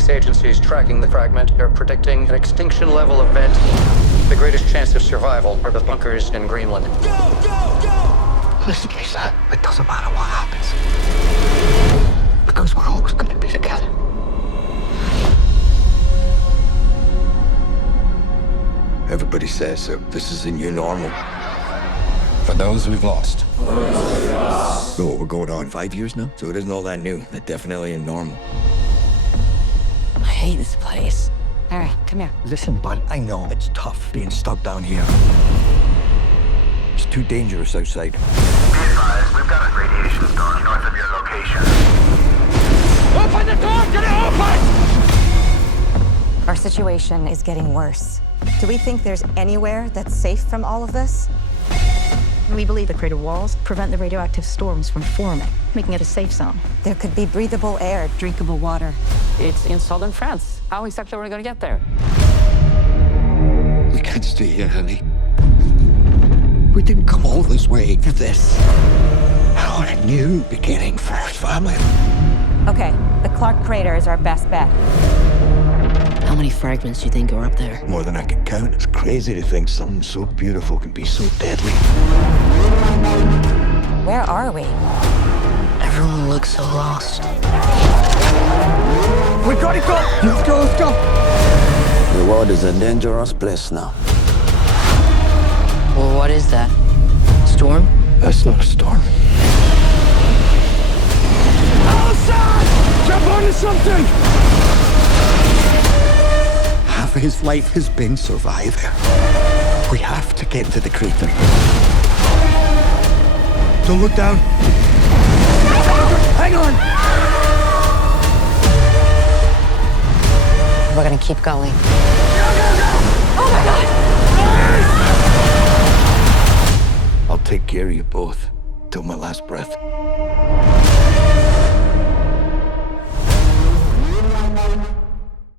space agencies tracking the fragment are predicting an extinction-level event. The greatest chance of survival are the bunkers in Greenland. Listen, Lisa, it doesn't matter what happens. Because we're always going to be together. Everybody says that this is the new normal. For those we've lost. So we're going on 5 years now, so it isn't all that new. It definitely ain't normal. I hate this place. All right, come here. Listen, bud, I know it's tough being stuck down here. It's too dangerous outside. Be advised, we've got a radiation storm north of your location. Open the door! Get it open! Our situation is getting worse. Do we think there's anywhere that's safe from all of this? We believe the crater walls prevent the radioactive storms from forming, making it a safe zone. There could be breathable air, drinkable water. It's in southern France. How exactly are we going to get there? We can't stay here, honey. We didn't come all this way for this. I want a new beginning for our family. Okay, the Clark crater is our best bet. How many fragments do you think are up there? More than I can count. It's crazy to think something so beautiful can be so deadly. Where are we? Everyone looks so lost. We gotta go! Let's go, let's go! The world is a dangerous place now. Well, what is that? Storm? That's not a storm. Allison! Jump onto something! Half of his life has been surviving. We have to get to the crater. Don't look down. Hang on! We're gonna keep going. I'll take care of you both till my last breath.